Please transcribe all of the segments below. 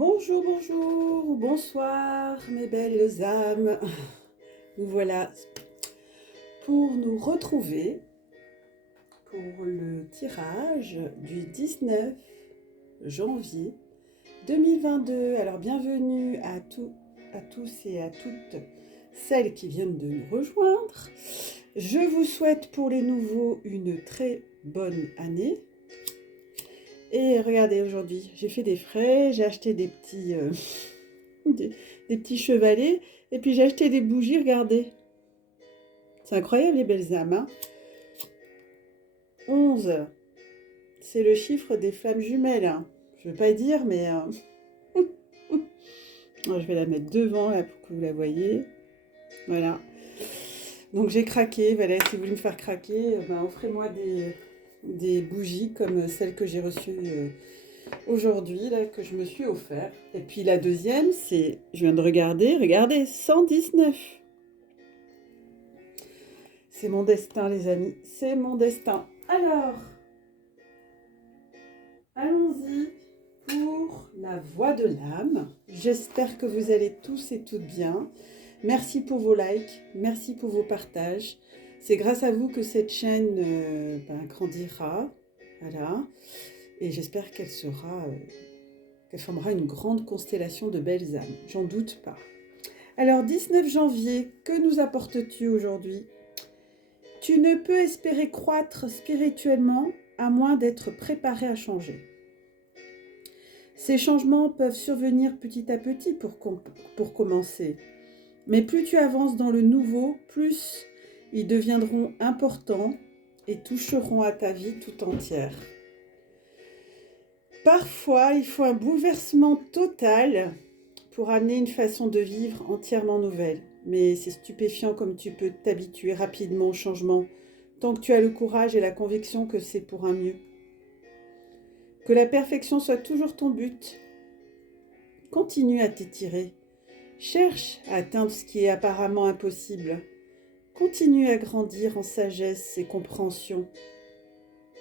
Bonjour, bonjour, ou bonsoir mes belles âmes. Nous voilà pour nous retrouver pour le tirage du 19 janvier 2022. Alors bienvenue à tous et à toutes celles qui viennent de nous rejoindre. Je vous souhaite pour les nouveaux une très bonne année. Et regardez, aujourd'hui, j'ai fait des frais, j'ai acheté des petits chevalets, et puis j'ai acheté des bougies, regardez. C'est incroyable les belles âmes, hein. 11, c'est le chiffre des flammes jumelles, hein. Je ne veux pas dire, mais... je vais la mettre devant, là, pour que vous la voyez. Voilà. Donc j'ai craqué, voilà, si vous voulez me faire craquer, offrez-moi des bougies comme celles que j'ai reçues aujourd'hui, là, que je me suis offert. Et puis la deuxième, c'est, je viens de regarder, regardez, 119. C'est mon destin, les amis, c'est mon destin. Alors, allons-y pour la voix de l'âme. J'espère que vous allez tous et toutes bien. Merci pour vos likes, merci pour vos partages. C'est grâce à vous que cette chaîne grandira. Voilà. Et j'espère qu'elle formera une grande constellation de belles âmes. J'en doute pas. Alors, 19 janvier, que nous apportes-tu aujourd'hui ? Tu ne peux espérer croître spirituellement à moins d'être préparé à changer. Ces changements peuvent survenir petit à petit pour commencer. Mais plus tu avances dans le nouveau, plus ils deviendront importants et toucheront à ta vie tout entière. Parfois, il faut un bouleversement total pour amener une façon de vivre entièrement nouvelle. Mais c'est stupéfiant comme tu peux t'habituer rapidement au changement, tant que tu as le courage et la conviction que c'est pour un mieux. Que la perfection soit toujours ton but. Continue à t'étirer. Cherche à atteindre ce qui est apparemment impossible. Continue à grandir en sagesse et compréhension.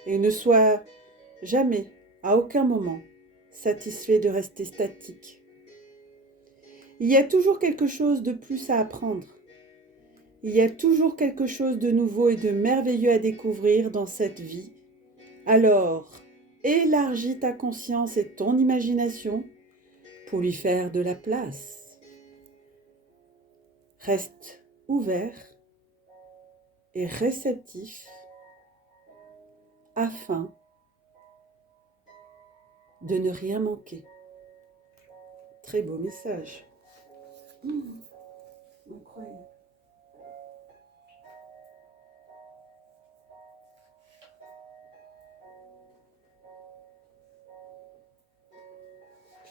Et ne sois jamais, à aucun moment, satisfait de rester statique. Il y a toujours quelque chose de plus à apprendre. Il y a toujours quelque chose de nouveau et de merveilleux à découvrir dans cette vie. Alors, élargis ta conscience et ton imagination pour lui faire de la place. Reste ouvert et réceptif afin de ne rien manquer. Très beau message. Incroyable.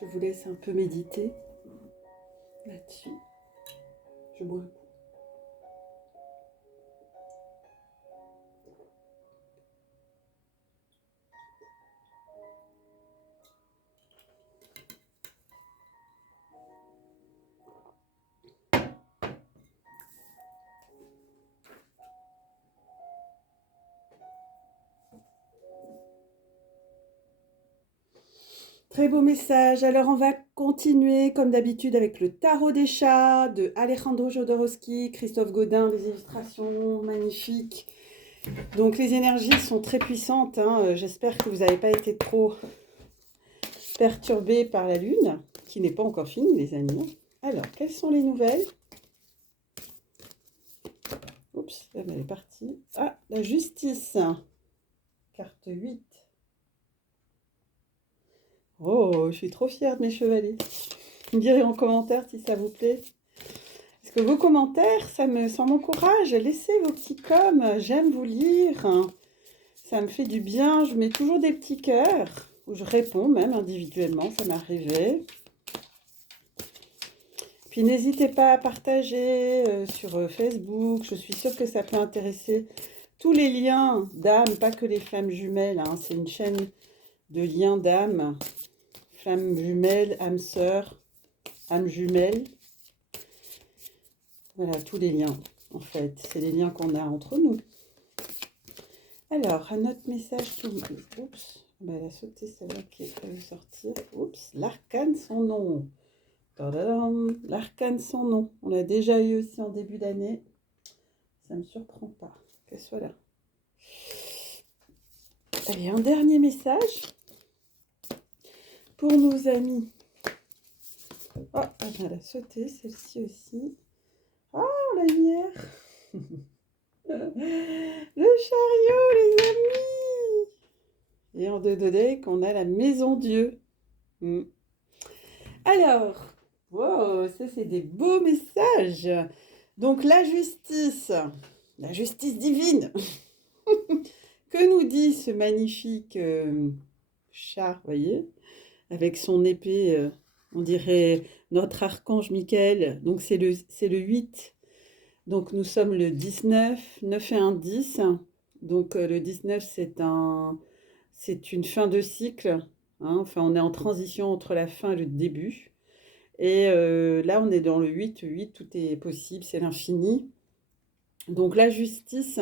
Je vous laisse un peu méditer là-dessus. Je bois un coup. Très beau message. Alors on va continuer comme d'habitude avec le tarot des chats de Alejandro Jodorowsky, Christophe Godin, des illustrations magnifiques. Donc les énergies sont très puissantes, hein. J'espère que vous n'avez pas été trop perturbés par la lune, qui n'est pas encore finie les amis. Alors, quelles sont les nouvelles ? Oups, elle est partie. Ah, la justice. Carte 8. Oh, je suis trop fière de mes chevalets. Vous me direz en commentaire si ça vous plaît. Parce que vos commentaires, ça m'encourage. Laissez vos petits coms. J'aime vous lire. Ça me fait du bien. Je mets toujours des petits cœurs. Ou je réponds même individuellement. Ça m'arrivait. Puis n'hésitez pas à partager sur Facebook. Je suis sûre que ça peut intéresser tous les liens d'âme, pas que les flammes jumelles. Hein. C'est une chaîne de liens d'âme. Flammes jumelles, âme sœur, âme jumelle. Voilà, tous les liens, en fait. C'est les liens qu'on a entre nous. Alors, un autre message qui... Oups, Ben, elle a sauté celle-là qui est prévue sortir. Oups, l'arcane sans nom. Tadadam, l'arcane sans nom. On l'a déjà eu aussi en début d'année. Ça ne me surprend pas qu'elle soit là. Allez, un dernier message pour nos amis. Oh, elle a sauté, celle-ci aussi. Ah, on l'a eu hier. Le chariot, les amis. Et en 2 deck, on a la maison Dieu. Alors, wow, ça c'est des beaux messages. Donc la justice divine. Que nous dit ce magnifique chat, voyez, avec son épée, on dirait notre archange Michael. Donc c'est le 8. Donc nous sommes le 19, 9 et 1, 10. Donc le 19, c'est une fin de cycle. Hein. Enfin, on est en transition entre la fin et le début. Et là, on est dans le 8. 8, tout est possible, c'est l'infini. Donc la justice,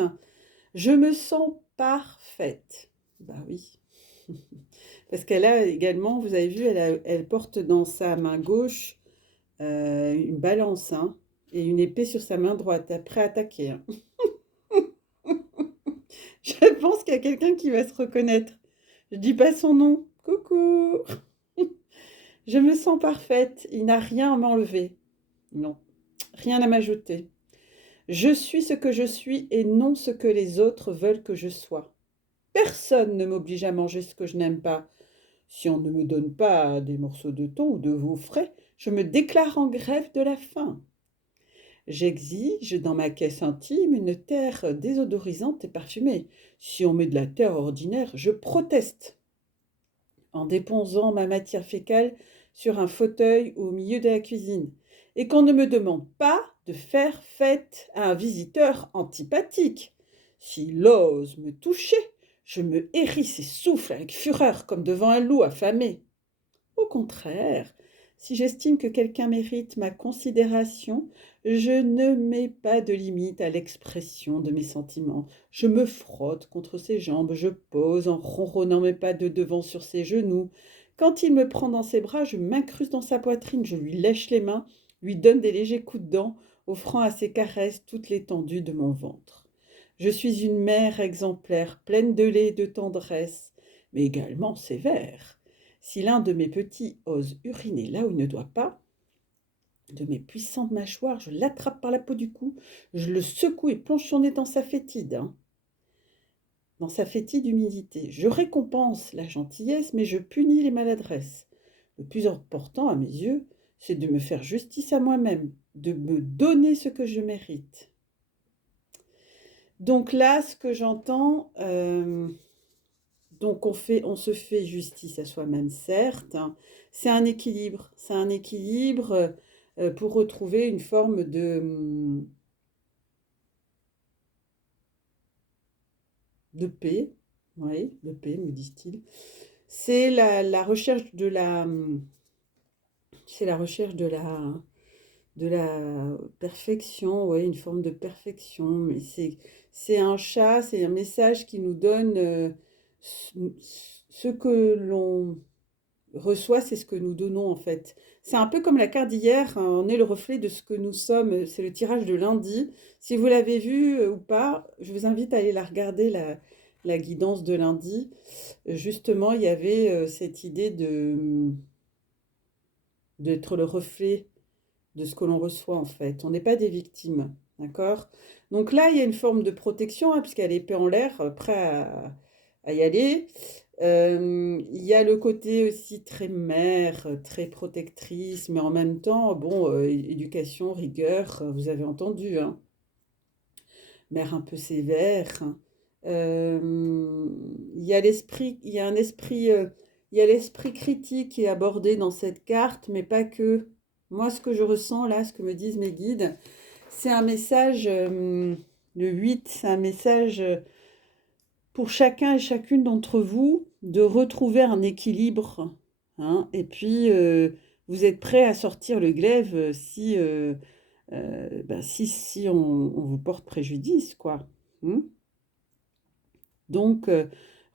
je me sens parfaite. Bah oui. Parce qu'elle a également, vous avez vu, elle porte dans sa main gauche une balance, hein, et une épée sur sa main droite, prêt à attaquer. Hein. Je pense qu'il y a quelqu'un qui va se reconnaître. Je dis pas son nom. Coucou. Je me sens parfaite. Il n'a rien à m'enlever. Non, rien à m'ajouter. Je suis ce que je suis et non ce que les autres veulent que je sois. Personne ne m'oblige à manger ce que je n'aime pas. Si on ne me donne pas des morceaux de thon ou de veau frais, je me déclare en grève de la faim. J'exige dans ma caisse intime une terre désodorisante et parfumée. Si on met de la terre ordinaire, je proteste. En déposant ma matière fécale sur un fauteuil au milieu de la cuisine. Et qu'on ne me demande pas de faire fête à un visiteur antipathique. S'il ose me toucher, je me hérisse et souffle avec fureur comme devant un loup affamé. Au contraire, si j'estime que quelqu'un mérite ma considération, je ne mets pas de limite à l'expression de mes sentiments. Je me frotte contre ses jambes, je pose en ronronnant mes pas de devant sur ses genoux. Quand il me prend dans ses bras, je m'incruste dans sa poitrine, je lui lèche les mains, lui donne des légers coups de dents, offrant à ses caresses toute l'étendue de mon ventre. Je suis une mère exemplaire, pleine de lait et de tendresse, mais également sévère. Si l'un de mes petits ose uriner là où il ne doit pas, de mes puissantes mâchoires, je l'attrape par la peau du cou, je le secoue et plonge son nez dans sa fétide, dans sa fétide humidité. Je récompense la gentillesse, mais je punis les maladresses. Le plus important, à mes yeux, c'est de me faire justice à moi-même, de me donner ce que je mérite. Donc là, ce que j'entends... Donc on se fait justice à soi-même, certes. Hein. C'est un équilibre. C'est un équilibre pour retrouver une forme de paix. Oui, de paix, me disent-ils. C'est la recherche de la... C'est la recherche de la perfection, ouais, une forme de perfection. Mais c'est un chat, c'est un message qui nous donne ce que l'on reçoit, c'est ce que nous donnons en fait. C'est un peu comme la carte d'hier, hein, on est le reflet de ce que nous sommes, c'est le tirage de lundi. Si vous l'avez vu ou pas, je vous invite à aller la regarder, la guidance de lundi. Justement, il y avait cette idée d'être le reflet de ce que l'on reçoit en fait. On n'est pas des victimes, d'accord? Donc là, il y a une forme de protection, hein, puisqu'elle est épée en l'air, prêt à y aller. Il y a le côté aussi très mère, très protectrice, mais en même temps, bon, éducation, rigueur, vous avez entendu, hein. Mère un peu sévère. Il y a l'esprit, il y a un esprit, il y a l'esprit critique qui est abordé dans cette carte, mais pas que. Moi, ce que je ressens là, ce que me disent mes guides, c'est un message, le 8, c'est un message pour chacun et chacune d'entre vous de retrouver un équilibre. Hein, et puis, vous êtes prêt à sortir le glaive si on vous porte préjudice, quoi. Donc,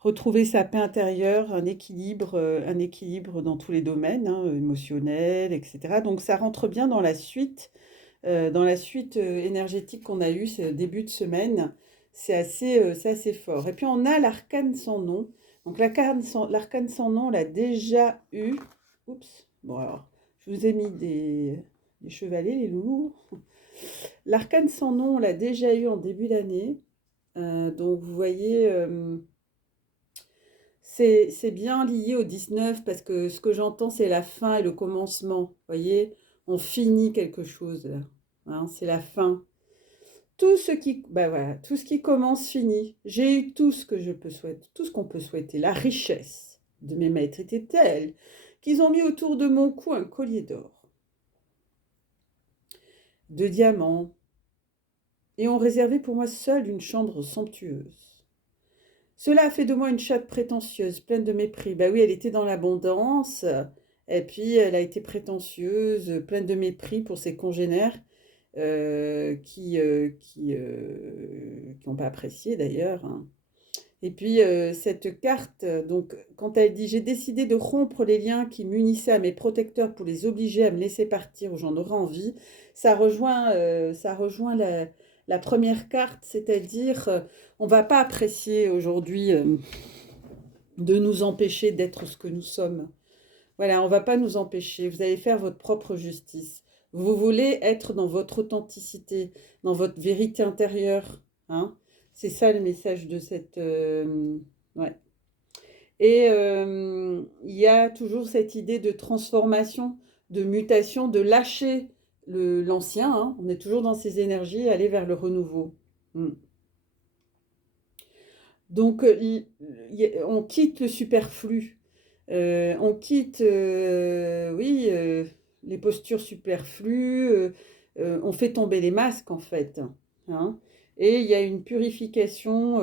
retrouver sa paix intérieure, un équilibre dans tous les domaines, hein, émotionnel, etc. Donc ça rentre bien dans la suite énergétique qu'on a eue ce début de semaine. C'est assez fort. Et puis on a l'arcane sans nom. Donc l'arcane sans nom, on l'a déjà eu. Oups. Bon alors, je vous ai mis des chevalets, les loulous. L'arcane sans nom, on l'a déjà eu en début d'année. Donc vous voyez, c'est bien lié au 19 parce que ce que j'entends, c'est la fin et le commencement. Vous voyez, on finit quelque chose là. Hein, c'est la fin. Bah voilà, tout ce qui commence finit. J'ai eu tout ce que je peux souhaiter, tout ce qu'on peut souhaiter. La richesse de mes maîtres était telle qu'ils ont mis autour de mon cou un collier d'or, de diamants, et ont réservé pour moi seule une chambre somptueuse. Cela a fait de moi une chatte prétentieuse, pleine de mépris. Bah oui, elle était dans l'abondance, et puis elle a été prétentieuse, pleine de mépris pour ses congénères, qui n'ont pas apprécié d'ailleurs, hein. Et puis cette carte, donc quand elle dit: «J'ai décidé de rompre les liens qui m'unissaient à mes protecteurs pour les obliger à me laisser partir où j'en aurais envie», ça rejoint la première carte, c'est-à-dire on ne va pas apprécier aujourd'hui de nous empêcher d'être ce que nous sommes. Voilà, on ne va pas nous empêcher. Vous allez faire votre propre justice. Vous voulez être dans votre authenticité, dans votre vérité intérieure, hein. C'est ça le message de cette... ouais. Et il y a toujours cette idée de transformation, de mutation, de lâcher l'ancien, hein. On est toujours dans ces énergies, aller vers le renouveau. Mm. Donc, on quitte le superflu. On quitte, oui, les postures superflues. On fait tomber les masques, en fait, hein. Et il y a une purification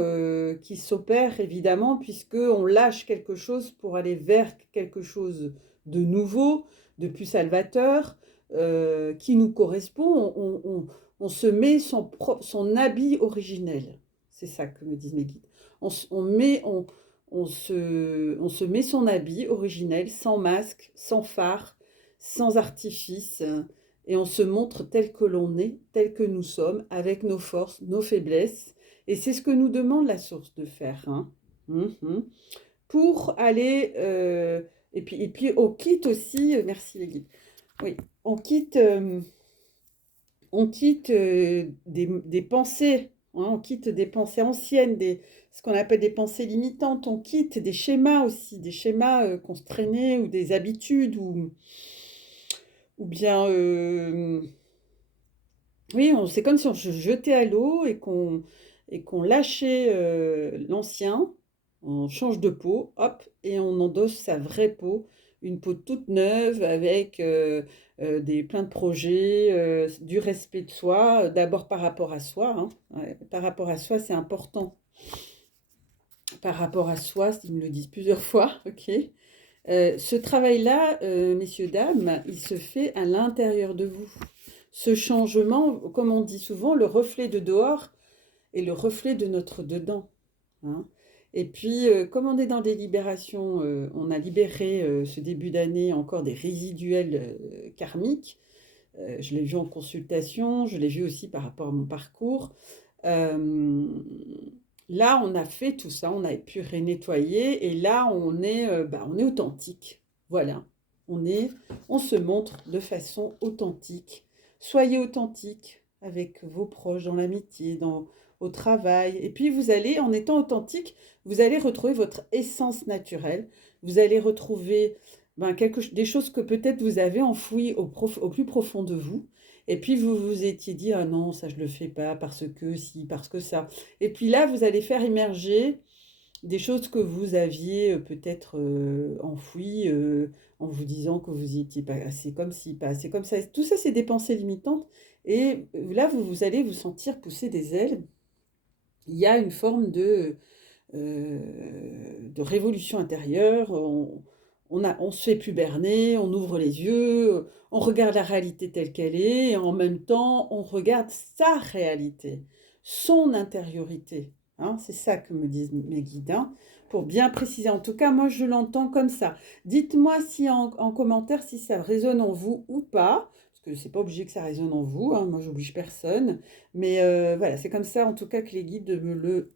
qui s'opère, évidemment, puisqu'on lâche quelque chose pour aller vers quelque chose de nouveau, de plus salvateur, qui nous correspond. On se met son habit originel. C'est ça que me disent mes guides. On se met son habit originel, sans masque, sans phare, sans artifice, et on se montre tel que l'on est, tel que nous sommes, avec nos forces, nos faiblesses. Et c'est ce que nous demande la source de faire, hein. Pour aller... et puis on quitte aussi... merci les guides. Oui, on quitte des pensées, hein, on quitte des pensées anciennes, ce qu'on appelle des pensées limitantes, on quitte des schémas aussi, des schémas qu'on se traînait, ou des habitudes, ou bien, oui, c'est comme si on se jetait à l'eau et qu'on lâchait l'ancien, on change de peau, hop, et on endosse sa vraie peau, une peau toute neuve avec plein de projets, du respect de soi, d'abord par rapport à soi, hein. Ouais, par rapport à soi, c'est important. Par rapport à soi, ils me le disent plusieurs fois, ok. Ce travail-là, messieurs, dames, il se fait à l'intérieur de vous. Ce changement, comme on dit souvent, le reflet de dehors est le reflet de notre dedans, hein. Et puis, comme on est dans des libérations, on a libéré ce début d'année encore des résiduels karmiques. Je l'ai vu en consultation, je l'ai vu aussi par rapport à mon parcours. Euh, Là, on a fait tout ça, on a pu nettoyer, et là, on est authentique. Voilà, on se montre de façon authentique. Soyez authentique avec vos proches, dans l'amitié, au travail. Et puis, vous allez, en étant authentique, vous allez retrouver votre essence naturelle. Vous allez retrouver des choses que peut-être vous avez enfouies au plus profond de vous. Et puis, vous vous étiez dit: ah non, ça, je ne le fais pas parce que si, parce que ça. Et puis là, vous allez faire émerger des choses que vous aviez peut-être enfouies, en vous disant que vous n'étiez pas assez comme ci, pas assez comme ça. Tout ça, c'est des pensées limitantes. Et là, vous allez vous sentir pousser des ailes. Il y a une forme de révolution intérieure. On se fait plus berner, on ouvre les yeux, on regarde la réalité telle qu'elle est, et en même temps, on regarde sa réalité, son intériorité, hein. C'est ça que me disent mes guides, hein. pour bien préciser. En tout cas, moi, je l'entends comme ça. Dites-moi si en commentaire si ça résonne en vous ou pas, parce que c'est pas obligé que ça résonne en vous, hein, moi, j'oblige personne. Mais voilà, c'est comme ça, en tout cas, que les guides me le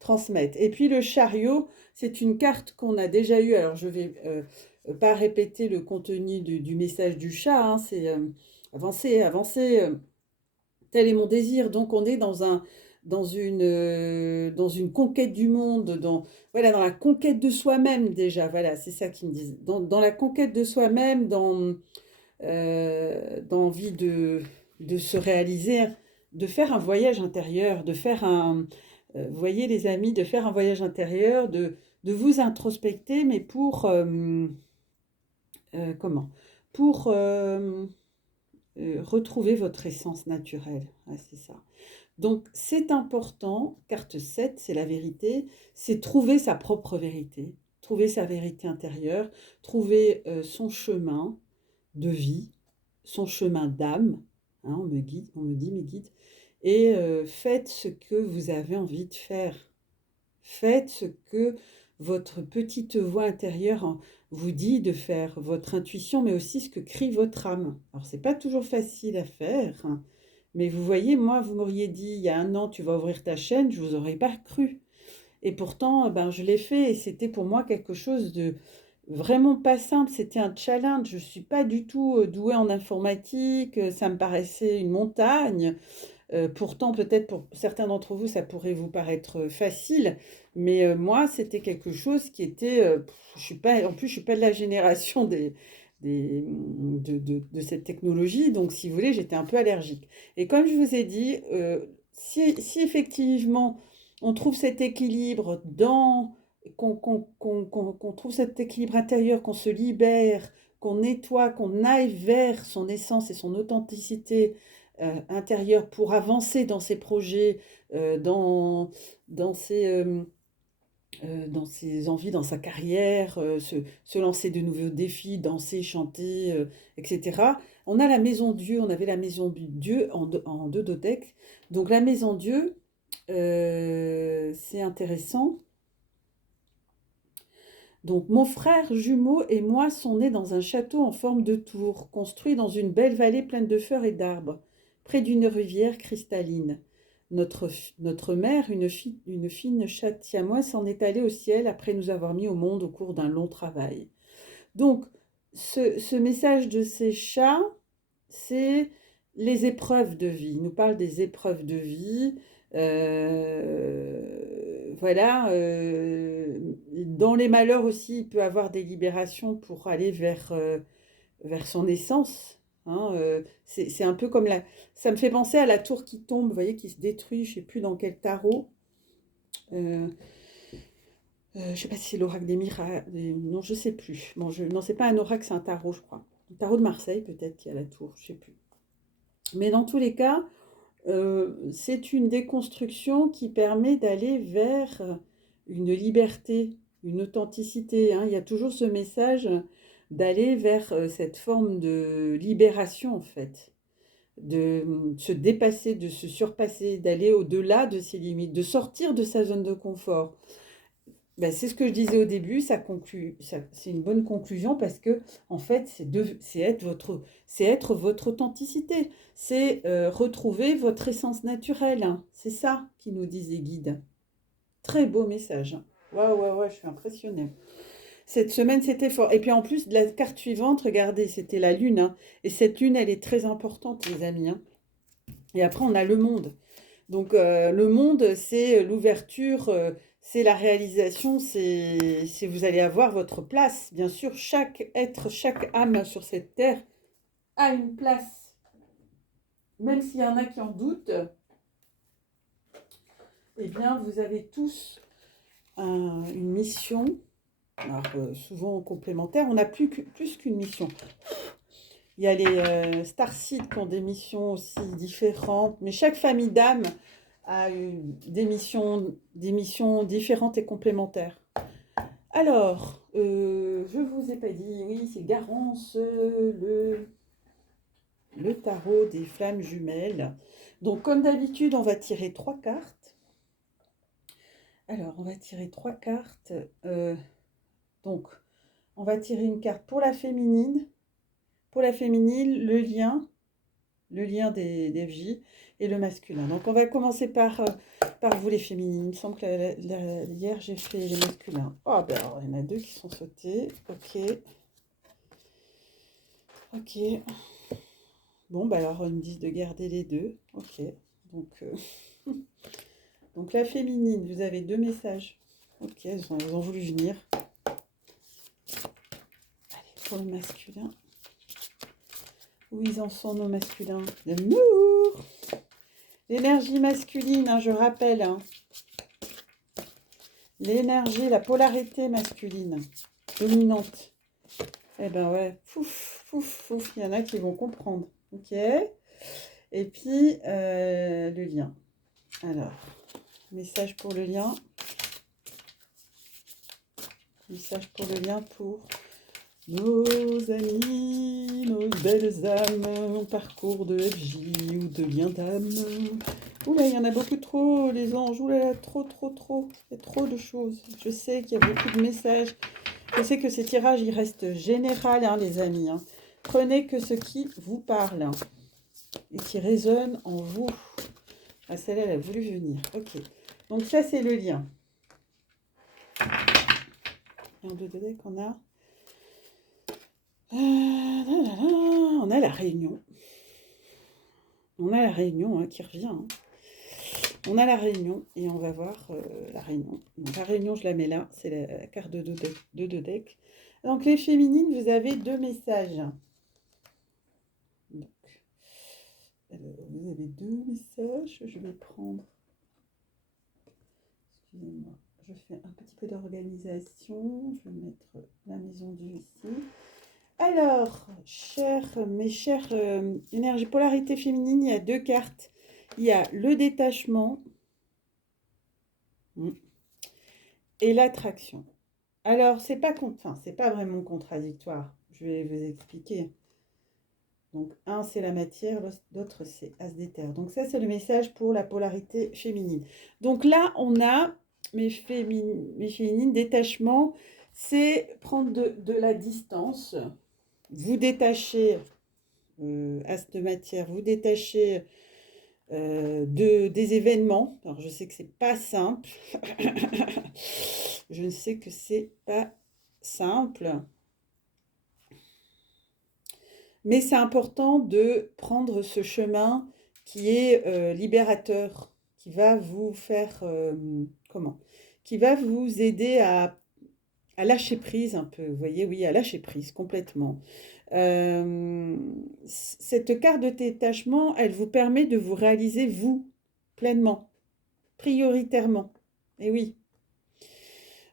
transmettent. Et puis, le chariot, c'est une carte qu'on a déjà eue. Alors, je vais pas répéter le contenu du message du chat, hein, c'est avancer, avancer. Tel est mon désir. Donc, on est dans une conquête du monde, voilà, dans la conquête de soi-même déjà. Voilà, c'est ça qu'ils me disent. Dans la conquête de soi-même, dans l'envie de se réaliser, de faire un voyage intérieur, vous voyez les amis, de faire un voyage intérieur, de vous introspecter, mais comment? Pour retrouver votre essence naturelle. Ouais, c'est ça. Donc, c'est important, carte 7, c'est la vérité, c'est trouver sa propre vérité, trouver sa vérité intérieure, trouver son chemin de vie, son chemin d'âme, hein, on me dit mes guides, et faites ce que vous avez envie de faire. Faites ce que votre petite voix intérieure vous dit de faire, votre intuition, mais aussi ce que crie votre âme. Alors, c'est pas toujours facile à faire, hein, mais vous voyez, moi, vous m'auriez dit il y a un an, tu vas ouvrir ta chaîne, je vous aurais pas cru. Et pourtant, ben, je l'ai fait et c'était pour moi quelque chose de vraiment pas simple. C'était un challenge. Je suis pas du tout douée en informatique. Ça me paraissait une montagne. Pourtant, peut-être pour certains d'entre vous, ça pourrait vous paraître facile, mais moi, c'était quelque chose qui était. Je suis pas, en plus, je suis pas de la génération de cette technologie, donc si vous voulez, j'étais un peu allergique. Et comme je vous ai dit, si effectivement on trouve cet équilibre qu'on trouve cet équilibre intérieur, qu'on se libère, qu'on nettoie, qu'on aille vers son essence et son authenticité intérieure pour avancer dans ses projets, dans dans ses envies, dans sa carrière, se lancer de nouveaux défis, danser, chanter, etc. On a la maison Dieu, on avait la maison Dieu en deux dodecs. Donc la maison Dieu, c'est intéressant. Donc mon frère jumeau et moi sommes nés dans un château en forme de tour, construit dans une belle vallée pleine de fleurs et d'arbres, près d'une rivière cristalline. Notre mère, une fine chatte siamoise, s'en est allée au ciel après nous avoir mis au monde au cours d'un long travail. Donc ce message de ces chats, c'est les épreuves de vie. Il nous parle des épreuves de vie. Voilà. Dans les malheurs aussi, il peut avoir des libérations pour aller vers son essence. Hein, c'est un peu comme la... Ça me fait penser à la tour qui tombe, vous voyez, qui se détruit, je ne sais plus dans quel tarot. Je ne sais pas si c'est l'oracle des miracles. Non, je ne sais plus. Bon, non, c'est pas un oracle, c'est un tarot, je crois. Le tarot de Marseille, peut-être, qui a la tour, je ne sais plus. Mais dans tous les cas, c'est une déconstruction qui permet d'aller vers une liberté, une authenticité. Hein. Il y a toujours ce message d'aller vers cette forme de libération, en fait, de se dépasser, de se surpasser, d'aller au-delà de ses limites, de sortir de sa zone de confort. Ben, c'est ce que je disais au début, c'est une bonne conclusion parce que en fait, c'est être votre authenticité, c'est retrouver votre essence naturelle. Hein. C'est ça qui nous disent les guides. Très beau message. Waouh, ouais, ouais, je suis impressionnée. Cette semaine, c'était fort. Et puis en plus, de la carte suivante, regardez, c'était la lune. Hein. Et cette lune, elle est très importante, les amis. Hein. Et après, on a le monde. Donc le monde, c'est l'ouverture, c'est la réalisation, c'est vous allez avoir votre place. Bien sûr, chaque être, chaque âme sur cette terre a une place. Même s'il y en a qui en doutent, eh bien, vous avez tous une mission, alors, souvent complémentaire. On n'a plus qu'une mission. Il y a les starseeds qui ont des missions aussi différentes, mais chaque famille d'âmes a des missions différentes et complémentaires. Alors, je ne vous ai pas dit, oui, c'est Garance, le tarot des flammes jumelles. Donc, comme d'habitude, on va tirer 3 cartes. Alors, on va tirer 3 cartes. Donc, on va tirer une carte pour la féminine. Pour la féminine, le lien des FJ et le masculin. Donc, on va commencer par vous les féminines. Il me semble que hier, j'ai fait les masculins. Oh, ben alors, il y en a 2 qui sont sautés. Ok. Ok. Bon, bah alors, ils me disent de garder les 2. Ok. Donc, donc la féminine, vous avez 2 messages. Ok, ils ont voulu venir. Allez, pour le masculin. Où ils en sont, nos masculins? L'amour! L'énergie masculine, hein, je rappelle. Hein. L'énergie, la polarité masculine, dominante. Eh ben ouais, fouf, fouf, fouf. Il y en a qui vont comprendre. Ok. Et puis, le lien. Alors, message pour le lien. Message pour le lien pour nos amis, nos belles âmes en parcours de FJ ou de lien d'âme. Oula, il y en a beaucoup trop, les anges. Oula, trop, trop, trop. Il y a trop de choses. Je sais qu'il y a beaucoup de messages. Je sais que ces tirages, ils restent général, hein, les amis. Hein. Prenez que ce qui vous parle hein, et qui résonne en vous. Ah, celle-là, elle a voulu venir. Ok. Donc ça, c'est le lien. Et en deux de deck, on a... on a la réunion. On a la réunion hein, qui revient. Hein. On a la réunion et on va voir la réunion. Donc la réunion, je la mets là. C'est la carte de deux deck. Donc les féminines, vous avez 2 messages. Donc, vous avez 2 messages. Je vais prendre... Excusez-moi. Je fais un petit peu d'organisation. Je vais mettre la maison du ici. Alors, mes chères énergie polarité féminine, il y a 2 cartes. Il y a le détachement et l'attraction. Alors, c'est pas vraiment contradictoire. Je vais vous expliquer. Donc, un, c'est la matière, l'autre, c'est As d'éther. Donc, ça, c'est le message pour la polarité féminine. Donc là, on a mes féminines, détachement, c'est prendre de la distance. Vous détachez As de matière, vous détachez des événements. Alors, je sais que c'est pas simple. Je sais que c'est pas simple. Mais c'est important de prendre ce chemin qui est libérateur, qui va vous faire... comment? Qui va vous aider à lâcher prise un peu. Vous voyez, oui, à lâcher prise complètement. Cette carte de détachement, elle vous permet de vous réaliser vous, pleinement, prioritairement. Et oui.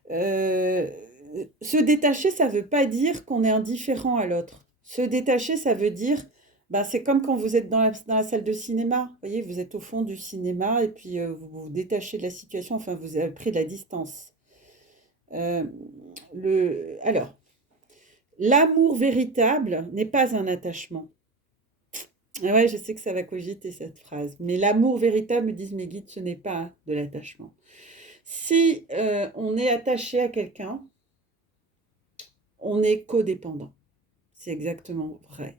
Se détacher, ça ne veut pas dire qu'on est indifférent à l'autre. Se détacher, ça veut dire, ben, c'est comme quand vous êtes dans la salle de cinéma. Vous voyez, vous êtes au fond du cinéma et puis vous vous détachez de la situation, enfin, vous avez pris de la distance. Alors, l'amour véritable n'est pas un attachement. Ah ouais, je sais que ça va cogiter cette phrase. Mais l'amour véritable, me disent mes guides, ce n'est pas de l'attachement. Si on est attaché à quelqu'un, on est codépendant. C'est exactement vrai.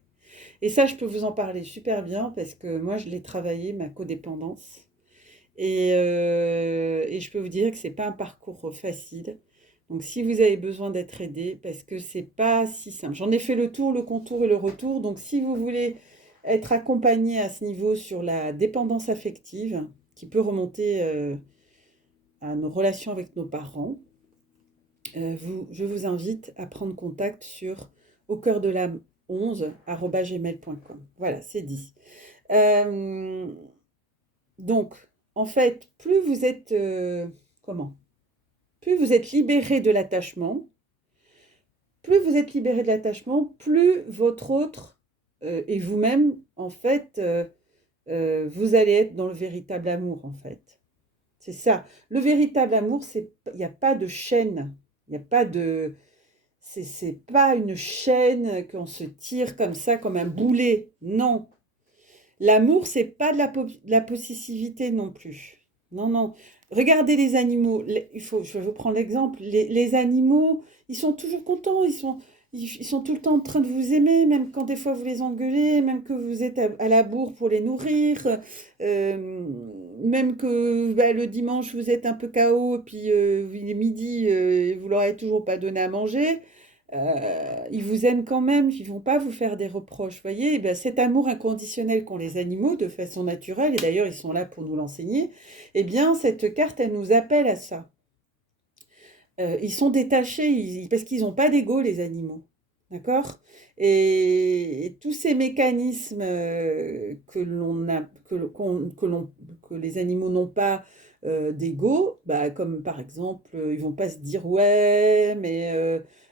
Et ça, je peux vous en parler super bien parce que moi, je l'ai travaillé, ma codépendance. Et je peux vous dire que ce n'est pas un parcours facile. Donc, si vous avez besoin d'être aidé, parce que ce n'est pas si simple. J'en ai fait le tour, le contour et le retour. Donc, si vous voulez être accompagné à ce niveau sur la dépendance affective, qui peut remonter à nos relations avec nos parents, je vous invite à prendre contact sur au cœur de l'âme 11@gmail.com. Voilà, c'est dit. Donc, en fait, plus vous êtes plus vous êtes libéré de l'attachement, plus votre autre et vous-même, en fait, vous allez être dans le véritable amour, en fait. C'est ça. Le véritable amour, il n'y a pas de chaîne. Il n'y a pas de... C'est pas une chaîne qu'on se tire comme ça, comme un boulet. Non. L'amour, c'est pas de la possessivité non plus. Non, non. Regardez les animaux. Je vais vous prendre l'exemple. Les animaux, ils sont toujours contents. Ils sont tout le temps en train de vous aimer, même quand des fois vous les engueulez, même que vous êtes à la bourre pour les nourrir, euh, même que bah, le dimanche vous êtes un peu KO, et puis il est midi, vous leur avez toujours pas donné à manger. Ils vous aiment quand même, ils vont pas vous faire des reproches, voyez. Eh ben, cet amour inconditionnel qu'ont les animaux de façon naturelle, et d'ailleurs ils sont là pour nous l'enseigner, eh bien cette carte, elle nous appelle à ça. Ils sont détachés, parce qu'ils n'ont pas d'ego, les animaux. D'accord. Et tous ces mécanismes que l'on a, que les animaux n'ont pas d'ego, bah, comme par exemple, ils vont pas se dire ouais, mais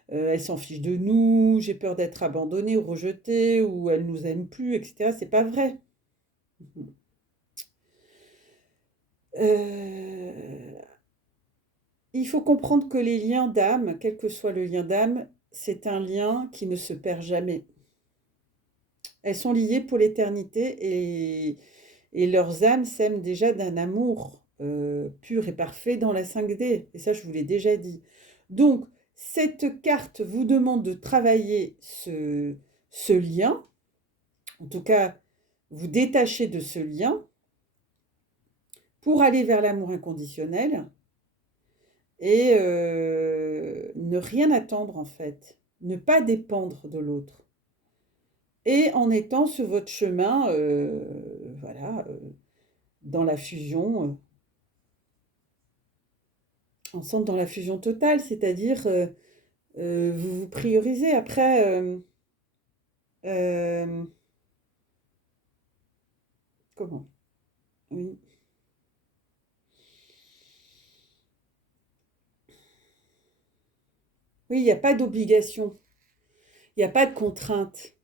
elle s'en fiche de nous, j'ai peur d'être abandonnée ou rejetée, ou elle nous aime plus, etc. C'est pas vrai. Euh, il faut comprendre que les liens d'âme, quel que soit le lien d'âme, c'est un lien qui ne se perd jamais. Elles sont liées pour l'éternité et leurs âmes s'aiment déjà d'un amour pur et parfait dans la 5D. Et ça, je vous l'ai déjà dit. Donc, cette carte vous demande de travailler ce lien, en tout cas, vous détacher de ce lien pour aller vers l'amour inconditionnel et ne rien attendre en fait, ne pas dépendre de l'autre. Et en étant sur votre chemin, voilà, dans la fusion, ensemble dans la fusion totale, c'est-à-dire vous vous priorisez. Après, euh, comment? Oui. Oui, il n'y a pas d'obligation, il n'y a pas de contrainte.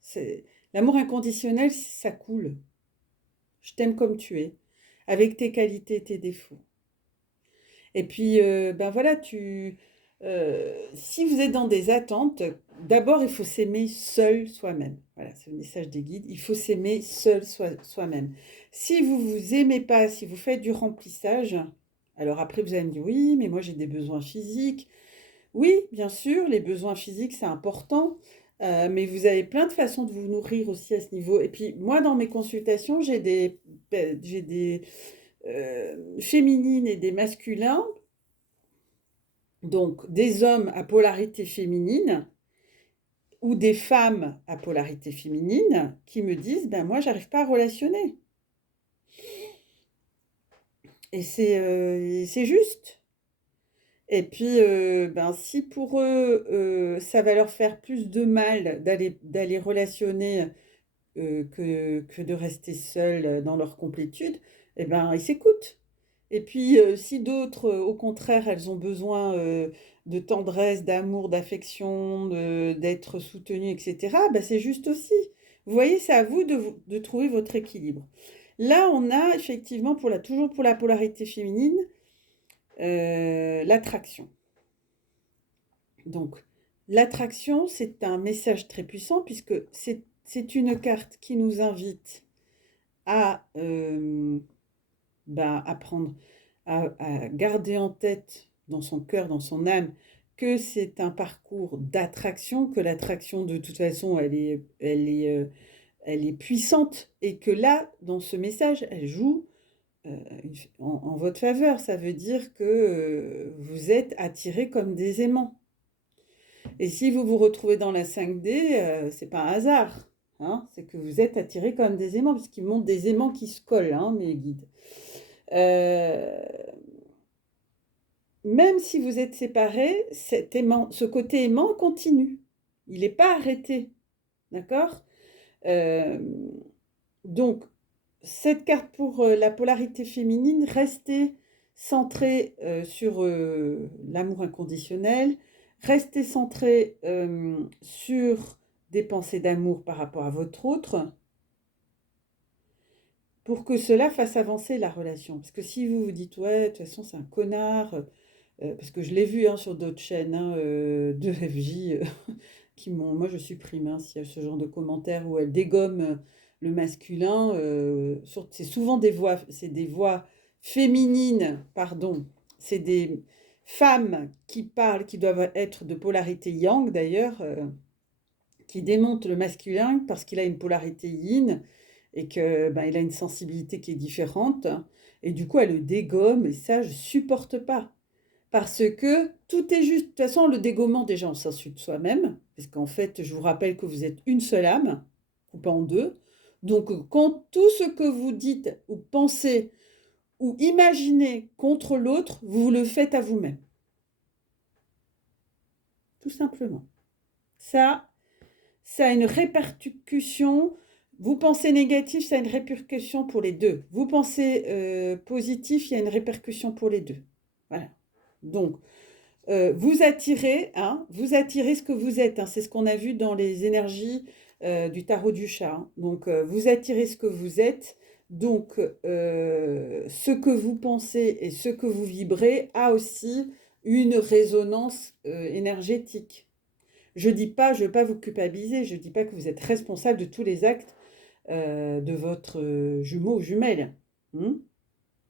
C'est... L'amour inconditionnel, ça coule. Je t'aime comme tu es, avec tes qualités et tes défauts. Et puis, ben voilà, si vous êtes dans des attentes, d'abord, il faut s'aimer seul soi-même. Voilà, c'est le message des guides. Il faut s'aimer seul soi-même. Si vous vous aimez pas, si vous faites du remplissage, alors après, vous allez me dire, oui, mais moi, j'ai des besoins physiques. Oui, bien sûr, les besoins physiques, c'est important. Mais vous avez plein de façons de vous nourrir aussi à ce niveau. Et puis, moi, dans mes consultations, j'ai des féminines et des masculins, donc des hommes à polarité féminine ou des femmes à polarité féminine qui me disent ben moi j'arrive pas à relationner et c'est juste. Et puis ben si pour eux ça va leur faire plus de mal d'aller relationner que de rester seuls dans leur complétude, eh ben ils s'écoutent. Et puis, si d'autres, au contraire, elles ont besoin de tendresse, d'amour, d'affection, d'être soutenues, etc., bah, c'est juste aussi. Vous voyez, c'est à vous de trouver votre équilibre. Là, on a effectivement, toujours pour la polarité féminine, l'attraction. Donc, l'attraction, c'est un message très puissant puisque c'est une carte qui nous invite à apprendre à garder en tête, dans son cœur, dans son âme, que c'est un parcours d'attraction, que l'attraction de toute façon elle est puissante et que là, dans ce message, elle joue en votre faveur. Ça veut dire que vous êtes attirés comme des aimants. Et si vous vous retrouvez dans la 5D, c'est pas un hasard. Hein, c'est que vous êtes attirés comme des aimants, parce qu'ils montrent des aimants qui se collent, hein, mes guides. Euh, Même si vous êtes séparés, ce côté aimant continue. Il n'est pas arrêté. D'accord. Euh, donc, cette carte pour la polarité féminine, restez centré sur l'amour inconditionnel, restez centré sur des pensées d'amour par rapport à votre autre, pour que cela fasse avancer la relation. Parce que si vous vous dites, ouais, de toute façon, c'est un connard, parce que je l'ai vu hein, sur d'autres chaînes hein, de FJ qui m'ont. Moi, je supprime hein, s'il y a ce genre de commentaires où elle dégomme le masculin. C'est souvent des voix, c'est des voix féminines, pardon, c'est des femmes qui parlent, qui doivent être de polarité yang d'ailleurs, qui démontent le masculin parce qu'il a une polarité yin et que ben, il a une sensibilité qui est différente. Et du coup, elle le dégomme et ça, je supporte pas. Parce que tout est juste. De toute façon, le dégommement, déjà, on s'insulte soi-même. Parce qu'en fait, je vous rappelle que vous êtes une seule âme, coupée en deux. Donc, quand tout ce que vous dites ou pensez ou imaginez contre l'autre, vous le faites à vous-même. Tout simplement. Ça, ça a une répercussion. Vous pensez négatif, ça a une répercussion pour les deux. Vous pensez positif, il y a une répercussion pour les deux. Voilà. Donc, vous attirez ce que vous êtes. Hein. C'est ce qu'on a vu dans les énergies du tarot du chat. Hein. Donc, vous attirez ce que vous êtes. Donc, ce que vous pensez et ce que vous vibrez a aussi une résonance énergétique. Je dis pas, je ne veux pas vous culpabiliser, je ne dis pas que vous êtes responsable de tous les actes de votre jumeau ou jumelle.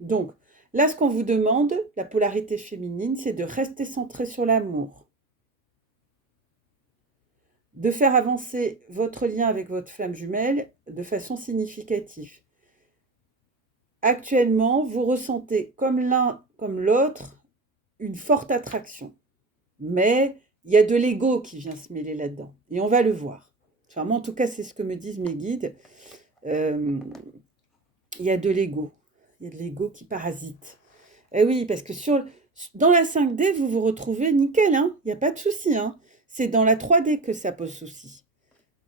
Donc, là, ce qu'on vous demande, la polarité féminine, c'est de rester centré sur l'amour, de faire avancer votre lien avec votre flamme jumelle de façon significative. Actuellement, vous ressentez comme l'un comme l'autre une forte attraction, mais il y a de l'ego qui vient se mêler là-dedans, et on va le voir. Enfin, moi, en tout cas, c'est ce que me disent mes guides. Il y a de l'ego. Il y a de l'ego qui parasite. Eh oui, parce que dans la 5D, vous vous retrouvez nickel, hein. Il n'y a pas de souci. Hein. C'est dans la 3D que ça pose souci.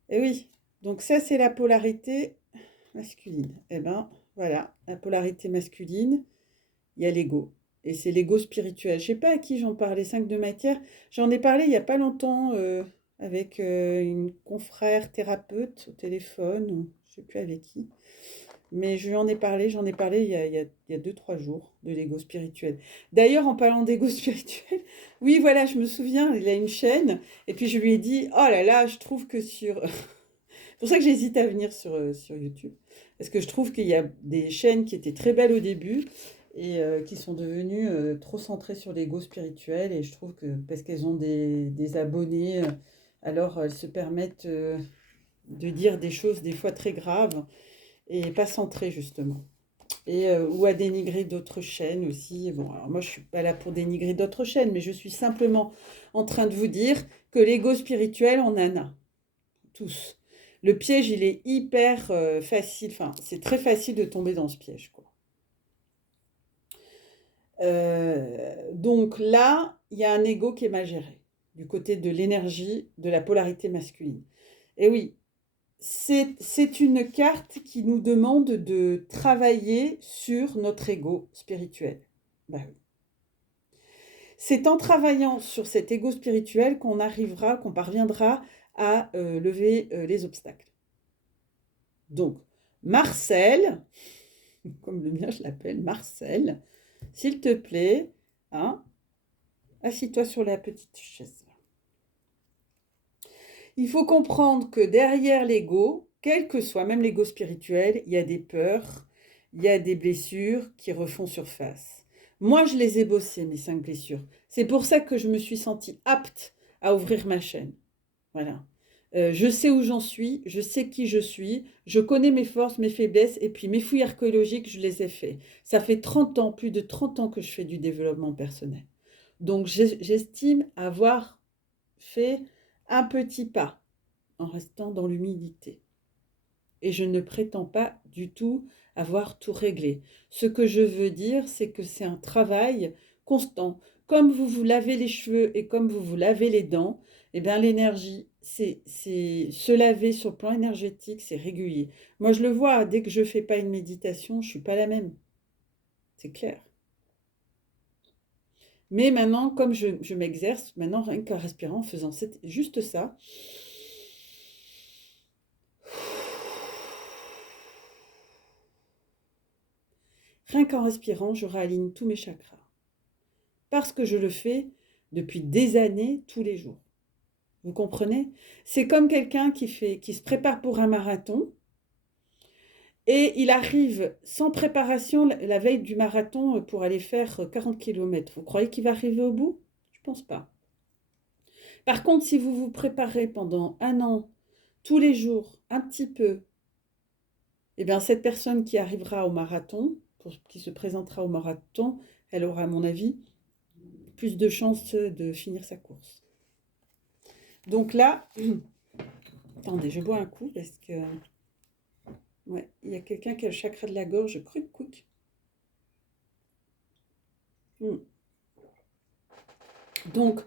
Eh oui, donc ça, c'est la polarité masculine. Eh ben, voilà, la polarité masculine, il y a l'ego. Et c'est l'ego spirituel. Je ne sais pas à qui j'en parlais, 5 de matière. J'en ai parlé il n'y a pas longtemps avec une confrère thérapeute au téléphone, ou je ne sais plus avec qui. Mais j'en ai parlé il y a 2-3 jours de l'ego spirituel. D'ailleurs, en parlant d'ego spirituel, oui, voilà, je me souviens, il a une chaîne, et puis je lui ai dit, oh là là, je trouve que sur... C'est pour ça que j'hésite à venir sur YouTube, parce que je trouve qu'il y a des chaînes qui étaient très belles au début, et qui sont devenues trop centrées sur l'ego spirituel, et je trouve que, parce qu'elles ont des abonnés, alors elles se permettent de dire des choses des fois très graves, et pas centré justement. Et, ou à dénigrer d'autres chaînes aussi. Bon, alors moi je suis pas là pour dénigrer d'autres chaînes, mais je suis simplement en train de vous dire que l'ego spirituel, on en a tous. Le piège, il est hyper facile, enfin c'est très facile de tomber dans ce piège, quoi. Donc là, il y a un ego qui est mal géré, du côté de l'énergie, de la polarité masculine. Et oui, c'est une carte qui nous demande de travailler sur notre ego spirituel. Ben oui. C'est en travaillant sur cet ego spirituel qu'on arrivera, qu'on parviendra à lever les obstacles. Donc, Marcel, comme le mien je l'appelle, Marcel, s'il te plaît, hein, assis-toi sur la petite chaise. Il faut comprendre que derrière l'ego, quel que soit, même l'ego spirituel, il y a des peurs, il y a des blessures qui refont surface. Moi, je les ai bossées, mes 5 blessures. C'est pour ça que je me suis sentie apte à ouvrir ma chaîne. Voilà. Je sais où j'en suis, je sais qui je suis, je connais mes forces, mes faiblesses, et puis mes fouilles archéologiques, je les ai fait. Ça fait 30 ans, plus de 30 ans que je fais du développement personnel. Donc, j'estime avoir fait un petit pas en restant dans l'humilité. Et je ne prétends pas du tout avoir tout réglé. Ce que je veux dire, c'est que c'est un travail constant. Comme vous vous lavez les cheveux et comme vous vous lavez les dents, eh bien l'énergie, c'est se laver sur le plan énergétique, c'est régulier. Moi, je le vois, dès que je ne fais pas une méditation, je ne suis pas la même. C'est clair. Mais maintenant, comme je m'exerce, maintenant, rien qu'en respirant, en faisant juste ça, rien qu'en respirant, je réaligne tous mes chakras. Parce que je le fais depuis des années, tous les jours. Vous comprenez? C'est comme quelqu'un qui se prépare pour un marathon Et il arrive sans préparation la veille du marathon pour aller faire 40 km. Vous croyez qu'il va arriver au bout? Je pense pas. Par contre, si vous vous préparez pendant un an, tous les jours, un petit peu, eh bien cette personne qui arrivera au marathon, qui se présentera au marathon, elle aura, à mon avis, plus de chances de finir sa course. Donc là, attendez, je bois un coup parce que ouais, il y a quelqu'un qui a le chakra de la gorge, cruc, cruc. Donc,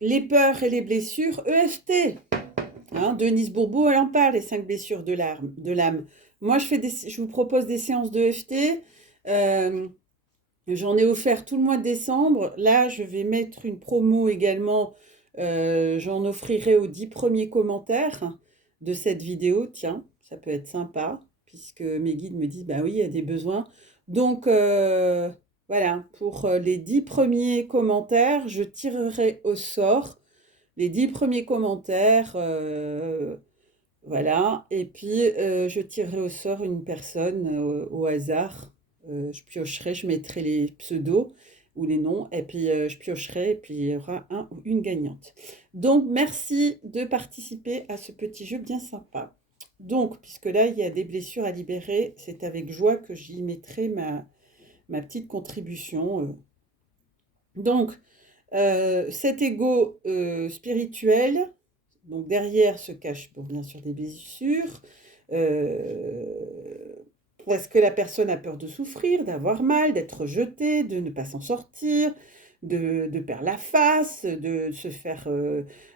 les peurs et les blessures, EFT. Hein, Denise Bourbeau, elle en parle, les 5 blessures de l'âme. Moi, je vous propose des séances de EFT. J'en ai offert tout le mois de décembre. Là, je vais mettre une promo également. J'en offrirai aux 10 premiers commentaires de cette vidéo. Tiens, ça peut être sympa, puisque mes guides me disent, bah oui, il y a des besoins. Donc, voilà, pour les 10 premiers commentaires, je tirerai au sort les 10 premiers commentaires. Voilà, et puis je tirerai au sort une personne au hasard. Je piocherai, je mettrai les pseudos ou les noms, et puis je piocherai, et puis il y aura un ou une gagnante. Donc, merci de participer à ce petit jeu bien sympa. Donc, puisque là, il y a des blessures à libérer, c'est avec joie que j'y mettrai ma petite contribution. Donc, cet ego spirituel, donc derrière se cachent bon, bien sûr des blessures, parce que la personne a peur de souffrir, d'avoir mal, d'être rejetée, de ne pas s'en sortir, de perdre la face, de se faire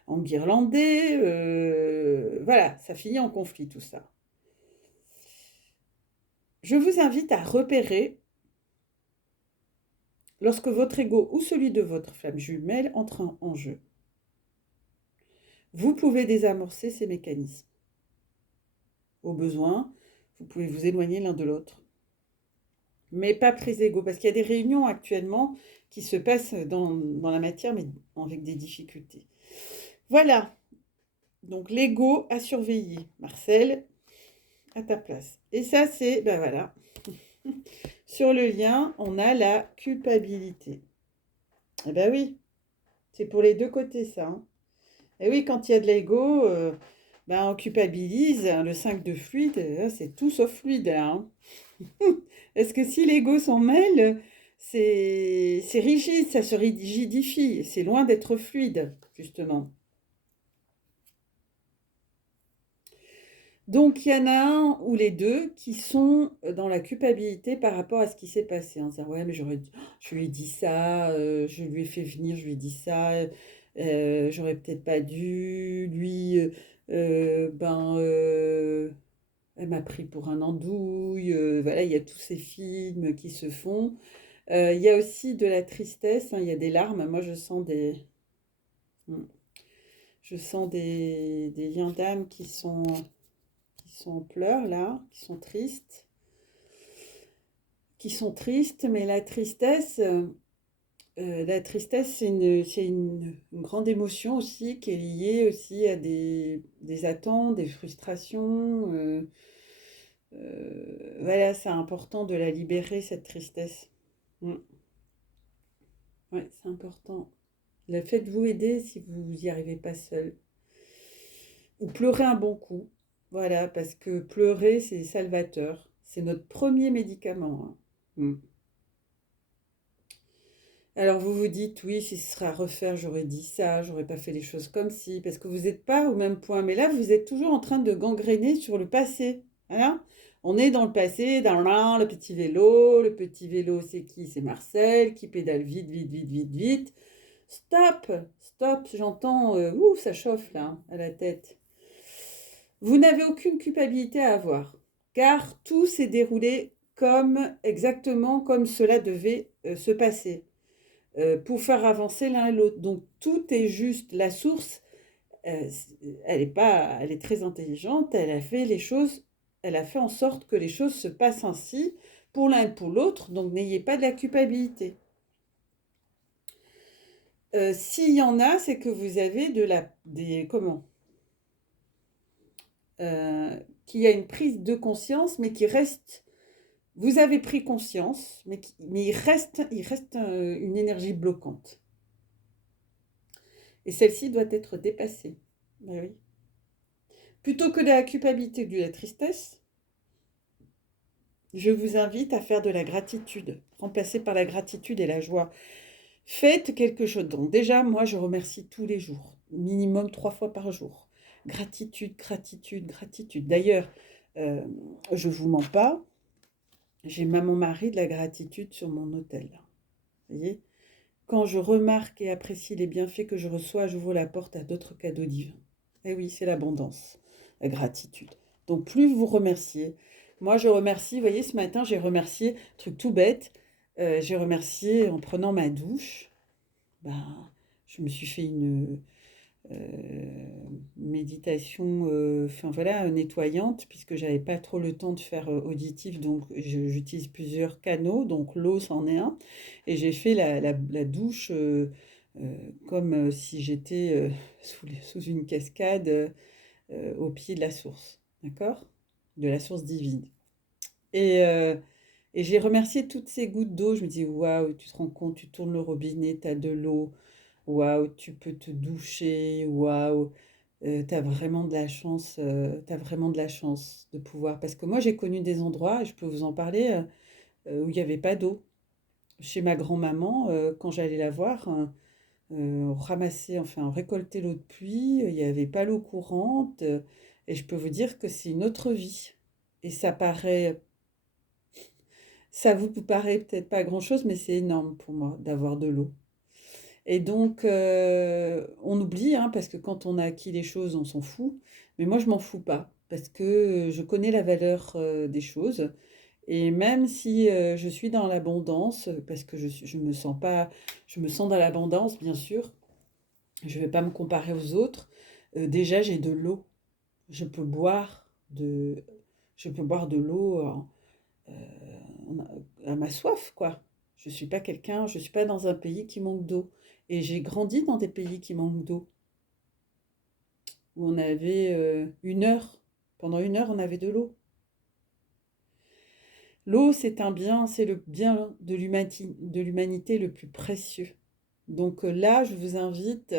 enguirlander. Voilà, ça finit en conflit tout ça. Je vous invite à repérer lorsque votre ego ou celui de votre flamme jumelle entre en jeu. Vous pouvez désamorcer ces mécanismes. Au besoin, vous pouvez vous éloigner l'un de l'autre. Mais pas prise d'ego, parce qu'il y a des réunions actuellement qui se passent dans la matière, mais avec des difficultés. Voilà. Donc l'ego à surveiller. Marcel, à ta place. Et ça, c'est, ben voilà. Sur le lien, on a la culpabilité. Eh ben oui, c'est pour les deux côtés, ça. Hein. Et oui, quand il y a de l'ego, ben on culpabilise. Hein, le 5 de fluide, c'est tout sauf fluide. Hein. Est-ce que si l'ego s'en mêle, c'est rigide, ça se rigidifie. C'est loin d'être fluide, justement. Donc, il y en a un ou les deux qui sont dans la culpabilité par rapport à ce qui s'est passé. En disant, ouais, mais je lui ai dit ça, je lui ai fait venir, je lui ai dit ça, j'aurais peut-être pas dû. Lui, elle m'a pris pour un andouille. Voilà, il y a tous ces films qui se font. Il y a aussi de la tristesse, hein, il y a des larmes. Moi, je sens des liens d'âme qui sont en pleurs là, qui sont tristes, mais la tristesse, c'est une grande émotion aussi qui est liée aussi à des attentes, des frustrations. Voilà, c'est important de la libérer, cette tristesse. Mm. Ouais, c'est important. Faites-vous aider si vous n'y arrivez pas seul. Ou pleurez un bon coup. Voilà, parce que pleurer, c'est salvateur. C'est notre premier médicament. Hein. Mm. Alors vous vous dites, oui, si ce serait à refaire, j'aurais dit ça, j'aurais pas fait les choses comme ci, parce que vous n'êtes pas au même point. Mais là, vous êtes toujours en train de gangréner sur le passé. Voilà. On est dans le passé, dans le petit vélo. Le petit vélo, c'est qui? C'est Marcel qui pédale vite, vite, vite, vite, vite. Stop, stop, j'entends, ouh, ça chauffe là, hein, à la tête. Vous n'avez aucune culpabilité à avoir, car tout s'est déroulé exactement comme cela devait se passer, pour faire avancer l'un et l'autre. Donc tout est juste. La source, euh, elle est très intelligente, elle a fait les choses, elle a fait en sorte que les choses se passent ainsi pour l'un et pour l'autre, donc n'ayez pas de la culpabilité. S'il y en a, c'est que vous avez comment qu'il y a une prise de conscience, mais qui reste... Vous avez pris conscience, mais il reste une énergie bloquante. Et celle-ci doit être dépassée. Ben oui. Plutôt que de la culpabilité ou de la tristesse, je vous invite à faire de la gratitude, remplacée par la gratitude et la joie. Faites quelque chose. Donc déjà, moi, je remercie tous les jours, minimum 3 fois par jour. Gratitude, gratitude, gratitude. D'ailleurs, je ne vous mens pas, j'ai mon mari de la gratitude sur mon autel. Vous voyez? Quand je remarque et apprécie les bienfaits que je reçois, j'ouvre la porte à d'autres cadeaux divins. Eh oui, c'est l'abondance, la gratitude. Donc plus vous remerciez. Moi, je remercie, vous voyez, ce matin, j'ai remercié, truc tout bête, j'ai remercié en prenant ma douche. Ben, je me suis fait une méditation, enfin voilà, nettoyante, puisque j'avais pas trop le temps de faire auditif, donc j'utilise plusieurs canaux, donc l'eau c'en est un, et j'ai fait la douche comme si j'étais sous une cascade au pied de la source, d'accord? De la source divine. Et, euh, et j'ai remercié toutes ces gouttes d'eau. Je me dis, waouh, tu te rends compte, tu tournes le robinet, tu as de l'eau. Waouh, tu peux te doucher. Waouh, tu as vraiment de la chance. Tu vraiment de la chance de pouvoir. Parce que moi, j'ai connu des endroits, et je peux vous en parler, où il n'y avait pas d'eau. Chez ma grand-maman, quand j'allais la voir, on ramassait, enfin, on récoltait l'eau de pluie, il n'y avait pas l'eau courante. Et je peux vous dire que c'est une autre vie. Et ça vous paraît peut-être pas grand-chose, mais c'est énorme pour moi d'avoir de l'eau. Et donc, on oublie, hein, parce que quand on a acquis les choses, on s'en fout. Mais moi, je m'en fous pas, parce que je connais la valeur des choses. Et même si je suis dans l'abondance, parce que je me sens pas, je me sens dans l'abondance, bien sûr, je vais pas me comparer aux autres. Déjà, j'ai de l'eau. Je peux boire de, je peux boire de l'eau à ma soif, quoi. Je suis pas dans un pays qui manque d'eau. Et j'ai grandi dans des pays qui manquent d'eau, où on avait 1 heure. Pendant 1 heure, on avait de l'eau. L'eau, c'est un bien, c'est le bien de l'humanité le plus précieux. Donc là, je vous invite,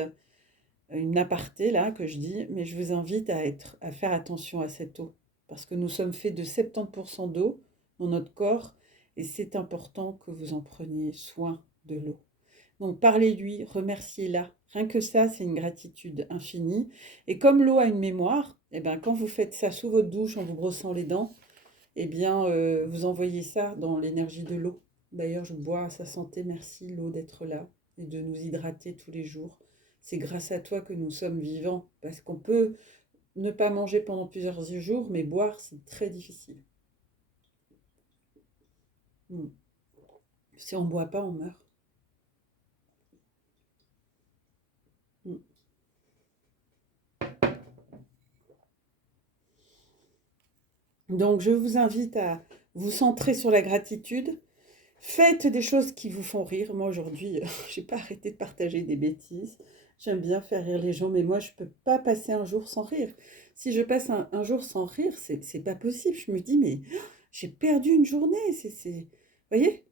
une aparté là que je dis, mais je vous invite à faire attention à cette eau. Parce que nous sommes faits de 70% d'eau dans notre corps, et c'est important que vous en preniez soin de l'eau. Donc parlez-lui, remerciez-la. Rien que ça, c'est une gratitude infinie. Et comme l'eau a une mémoire, eh bien, quand vous faites ça sous votre douche en vous brossant les dents, eh bien, vous envoyez ça dans l'énergie de l'eau. D'ailleurs, je bois à sa santé, merci l'eau d'être là et de nous hydrater tous les jours. C'est grâce à toi que nous sommes vivants, parce qu'on peut ne pas manger pendant plusieurs jours, mais boire, c'est très difficile. Mm. Si on ne boit pas, on meurt. Mm. Donc, je vous invite à vous centrer sur la gratitude. Faites des choses qui vous font rire. Moi, aujourd'hui, j'ai pas arrêté de partager des bêtises. J'aime bien faire rire les gens, mais moi, je peux pas passer un jour sans rire. Si je passe un jour sans rire, c'est pas possible. Je me dis, mais j'ai perdu une journée. Voyez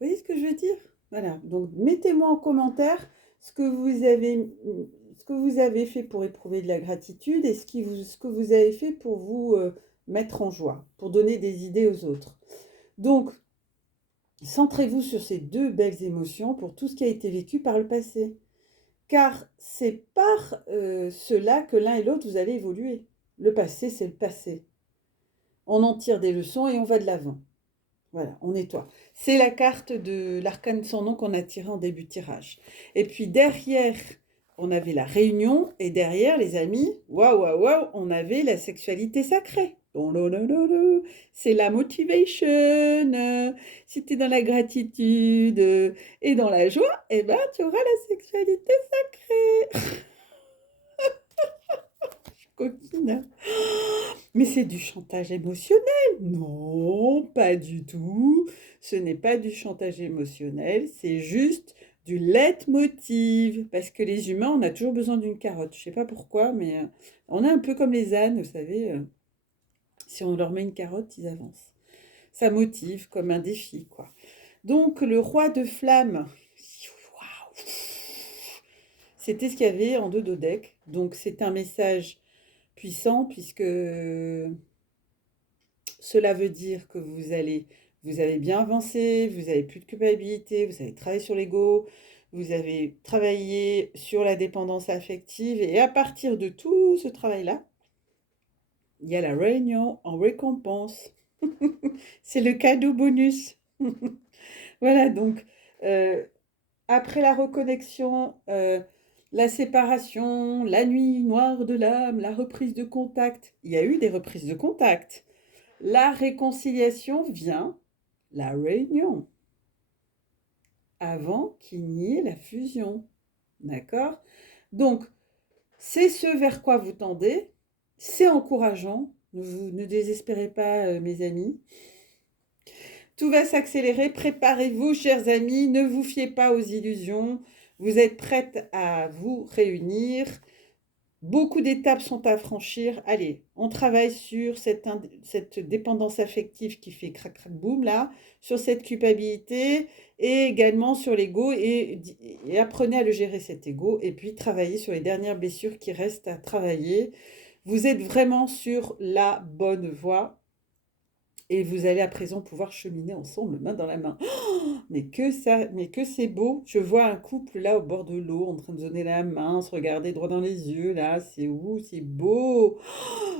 ce que je veux dire? Voilà. Donc, mettez-moi en commentaire ce que vous avez, ce que vous avez fait pour éprouver de la gratitude et ce que vous avez fait pour vous mettre en joie, pour donner des idées aux autres. Donc, centrez-vous sur ces deux belles émotions pour tout ce qui a été vécu par le passé. Car c'est par cela que l'un et l'autre, vous allez évoluer. Le passé, c'est le passé. On en tire des leçons et on va de l'avant. Voilà, on nettoie. C'est la carte de l'arcane sans nom qu'on a tiré en début de tirage. Et puis derrière, on avait la réunion. Et derrière, les amis, waouh, waouh, waouh, on avait la sexualité sacrée. C'est la motivation. Si tu es dans la gratitude et dans la joie, eh ben, tu auras la sexualité sacrée. Je suis coquine. Mais c'est du chantage émotionnel. Non, pas du tout. Ce n'est pas du chantage émotionnel, c'est juste du leitmotiv. Parce que les humains, on a toujours besoin d'une carotte. Je ne sais pas pourquoi, mais on est un peu comme les ânes, vous savez. Si on leur met une carotte, ils avancent. Ça motive comme un défi, quoi. Donc, le roi de flamme, c'était ce qu'il y avait en deux dodecs. Donc, c'est un message puissant puisque cela veut dire que vous avez bien avancé, vous avez plus de culpabilité, vous avez travaillé sur l'ego, vous avez travaillé sur la dépendance affective et à partir de tout ce travail-là, il y a la réunion en récompense. C'est le cadeau bonus. Voilà, donc euh, après la reconnexion, la séparation, la nuit noire de l'âme, la reprise de contact, il y a eu des reprises de contact. La réconciliation vient, la réunion, avant qu'il n'y ait la fusion. D'accord? Donc, c'est ce vers quoi vous tendez, c'est encourageant, ne désespérez pas, mes amis. Tout va s'accélérer, préparez-vous, chers amis, ne vous fiez pas aux illusions, vous êtes prêtes à vous réunir. Beaucoup d'étapes sont à franchir. Allez, on travaille sur cette dépendance affective qui fait crac crac boum là, sur cette culpabilité et également sur l'ego et apprenez à le gérer cet ego et puis travaillez sur les dernières blessures qui restent à travailler. Vous êtes vraiment sur la bonne voie et vous allez à présent pouvoir cheminer ensemble main dans la main. Mais que c'est beau. Je vois un couple là au bord de l'eau en train de donner la main, se regarder droit dans les yeux là. C'est où? C'est beau.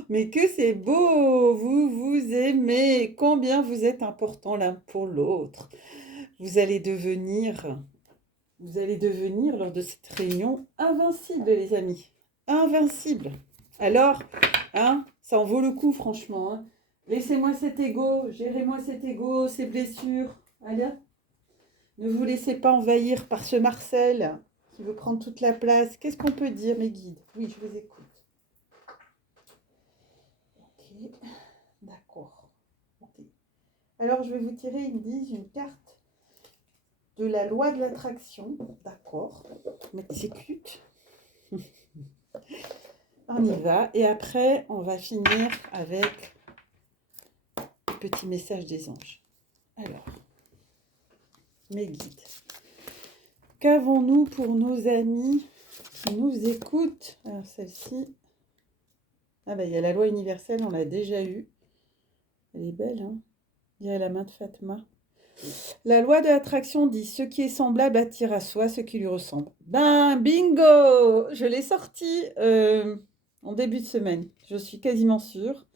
Mais que c'est beau. Vous vous aimez. Combien vous êtes important l'un pour l'autre. Vous allez devenir, vous allez devenir lors de cette réunion invincible les amis. Invincible. Alors, hein, ça en vaut le coup franchement. Hein. Laissez-moi cet ego, gérez-moi cet ego, ces blessures. Allez. Ne vous laissez pas envahir par ce Marcel qui veut prendre toute la place. Qu'est-ce qu'on peut dire, mes guides? Oui, je vous écoute. Ok, d'accord. Okay. Alors, je vais vous tirer, ils me disent, une carte de la loi de l'attraction. D'accord. On exécute. On y va. Et après, on va finir avec le petit message des anges. Alors, mes guides. Qu'avons-nous pour nos amis qui nous écoutent? Alors, celle-ci. Ah bah, il y a la loi universelle, on l'a déjà eue. Elle est belle, hein? Il y a la main de Fatma. La loi de l'attraction dit, ce qui est semblable attire à soi ce qui lui ressemble. Ben, bingo! Je l'ai sorti en début de semaine. Je suis quasiment sûre.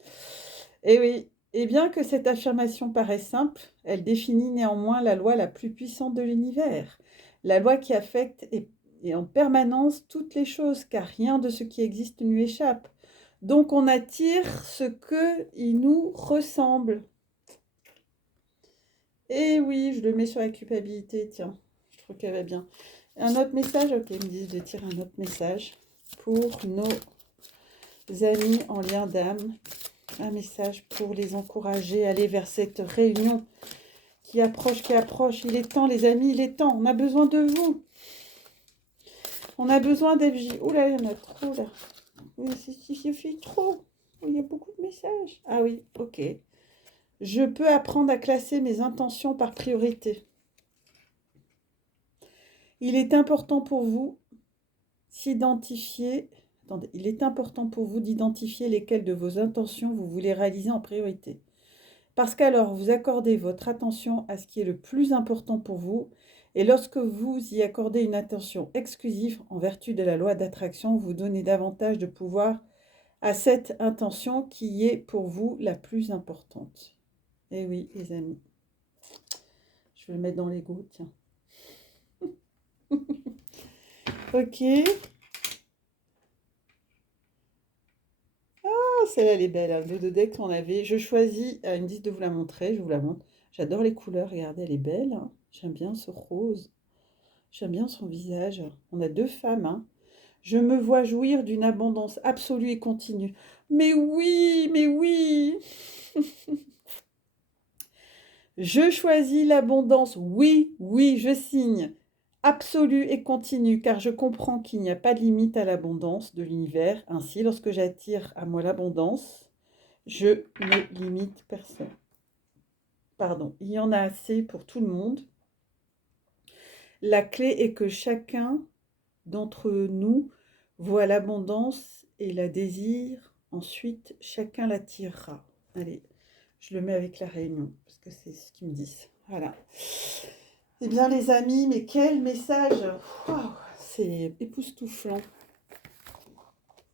Et oui, et bien que cette affirmation paraisse simple, elle définit néanmoins la loi la plus puissante de l'univers. La loi qui affecte et en permanence toutes les choses, car rien de ce qui existe ne lui échappe. Donc on attire ce qu'il nous ressemble. Et oui, je le mets sur la culpabilité, tiens, je trouve qu'elle va bien. Un autre message, ok, ils me disent de tirer un autre message pour nos amis en lien d'âme. Un message pour les encourager à aller vers cette réunion qui approche, qui approche. Il est temps, les amis, il est temps. On a besoin de vous. On a besoin d'FJ. Oh là, il y en a trop là. Il suffit trop. Il y a beaucoup de messages. Ah oui, ok. Je peux apprendre à classer mes intentions par priorité. Il est important pour vous s'identifier. Attendez, il est important pour vous d'identifier lesquelles de vos intentions vous voulez réaliser en priorité. Parce qu'alors, vous accordez votre attention à ce qui est le plus important pour vous. Et lorsque vous y accordez une attention exclusive en vertu de la loi d'attraction, vous donnez davantage de pouvoir à cette intention qui est pour vous la plus importante. Eh oui, les amis. Je vais le mettre dans l'ego, tiens. Ok. Ah, celle-là, elle est belle. Hein. Le deck qu'on avait. Je choisis, ils me disent de vous la montrer, je vous la montre. J'adore les couleurs, regardez, elle est belle. Hein. J'aime bien ce rose. J'aime bien son visage. On a deux femmes. Hein. Je me vois jouir d'une abondance absolue et continue. Mais oui, mais oui. Je choisis l'abondance. Oui, oui, je signe. Absolue et continue, car je comprends qu'il n'y a pas de limite à l'abondance de l'univers. Ainsi, lorsque j'attire à moi l'abondance, Je ne limite personne. Pardon, il y en a assez pour tout le monde. La clé est que chacun d'entre nous voit l'abondance et la désire. Ensuite, chacun l'attirera. Allez, je le mets avec la réunion, parce que c'est ce qu'ils me disent. Voilà. Eh bien, les amis, mais quel message! Waouh, c'est époustouflant.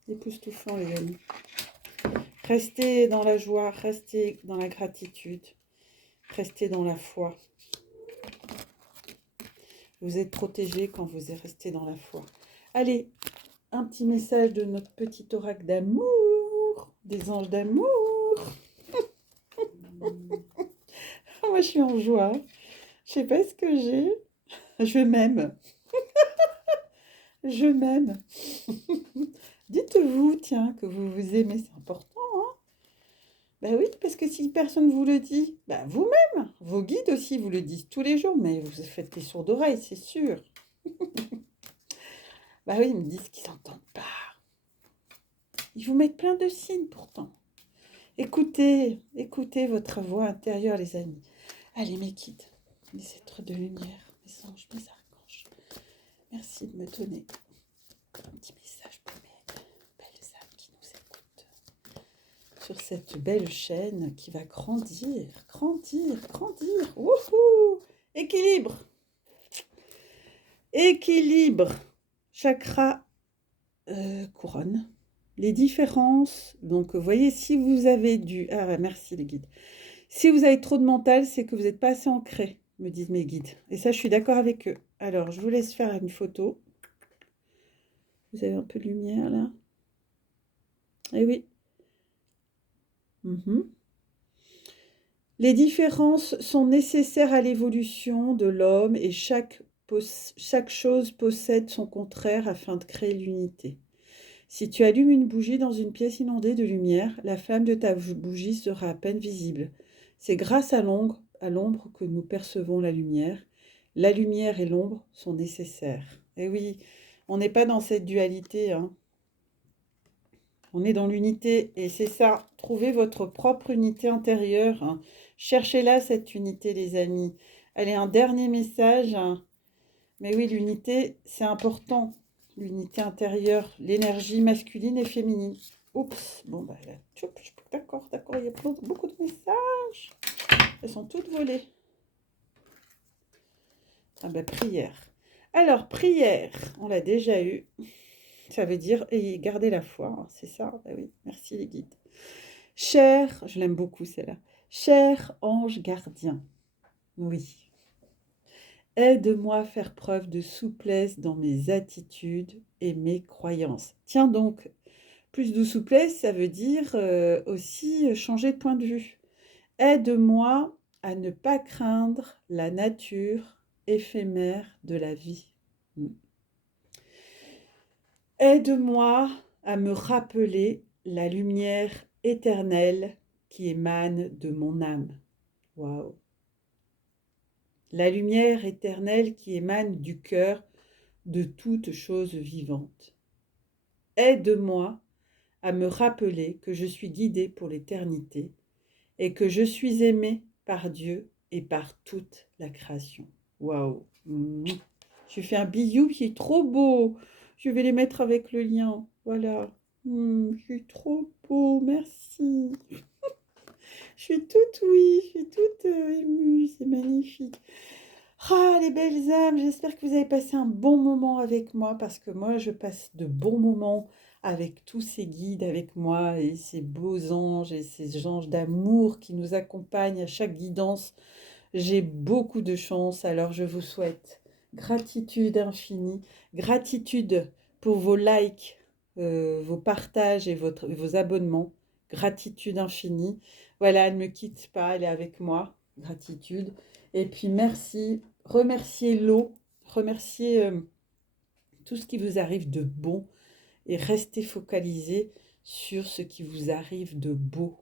Époustouflant, les amis. Restez dans la joie, restez dans la gratitude, restez dans la foi. Vous êtes protégés quand vous restez dans la foi. Allez, un petit message de notre petit oracle d'amour, des anges d'amour. Moi, je suis en joie. Je sais pas ce que j'ai. Je m'aime. Je m'aime. Dites-vous, tiens, que vous vous aimez, c'est important, hein? Ben oui, parce que si personne ne vous le dit, ben vous-même, vos guides aussi vous le disent tous les jours, mais vous faites les sourds d'oreille, c'est sûr. Ben oui, ils me disent qu'ils n'entendent pas. Ils vous mettent plein de signes pourtant. Écoutez, écoutez votre voix intérieure, les amis. Allez, mes guides, mes êtres de lumière, mes anges, mes archanges, merci de me donner un petit message pour mes belles âmes qui nous écoutent sur cette belle chaîne qui va grandir, grandir, grandir. Wouhou! Équilibre! Équilibre! Chakra couronne. Les différences, donc vous voyez, si vous avez du... Ah, merci les guides. Si vous avez trop de mental, c'est que vous n'êtes pas assez ancré, me disent mes guides. Et ça, je suis d'accord avec eux. Alors, je vous laisse faire une photo. Vous avez un peu de lumière, là? Eh oui. Les différences sont nécessaires à l'évolution de l'homme et chaque chose possède son contraire afin de créer l'unité. Si tu allumes une bougie dans une pièce inondée de lumière, la flamme de ta bougie sera à peine visible. C'est grâce à l'ombre que nous percevons la lumière. La lumière et l'ombre sont nécessaires. Et oui, on n'est pas dans cette dualité, hein. On est dans l'unité et c'est ça. Trouvez votre propre unité intérieure, hein. Cherchez-la, cette unité, les amis. Allez, un dernier message, hein. Mais oui, l'unité, c'est important. L'unité intérieure, l'énergie masculine et féminine. Oups, bon, bah là, d'accord, il y a beaucoup de messages. Elles sont toutes volées. Ah bah, prière. Alors, prière, on l'a déjà eu. Ça veut dire garder la foi, hein, c'est ça? Bah oui, merci les guides. Cher, je l'aime beaucoup celle-là. Cher ange gardien, oui. Aide-moi à faire preuve de souplesse dans mes attitudes et mes croyances. Tiens donc, plus de souplesse, ça veut dire aussi changer de point de vue. Aide-moi à ne pas craindre la nature éphémère de la vie. Aide-moi à me rappeler la lumière éternelle qui émane de mon âme. Waouh! La lumière éternelle qui émane du cœur de toute chose vivante. Aide-moi à me rappeler que je suis guidée pour l'éternité et que je suis aimée par Dieu et par toute la création. Waouh! Je fais un bijou qui est trop beau. Je vais les mettre avec le lien. Voilà. Je suis trop beau. Merci. Je suis toute émue. C'est magnifique. Ah, les belles âmes, j'espère que vous avez passé un bon moment avec moi parce que moi, je passe de bons moments avec tous ces guides avec moi et ces beaux anges et ces anges d'amour qui nous accompagnent à chaque guidance. J'ai beaucoup de chance, alors je vous souhaite gratitude infinie, gratitude pour vos likes, vos partages et vos abonnements, gratitude infinie. Voilà, elle ne me quitte pas, elle est avec moi, gratitude. Et puis merci, remerciez l'eau, remerciez tout ce qui vous arrive de bon et restez focalisés sur ce qui vous arrive de beau.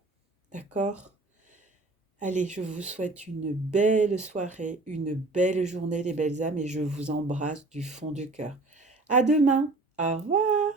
D'accord ? Allez, je vous souhaite une belle soirée, une belle journée les belles âmes et je vous embrasse du fond du cœur. À demain, au revoir.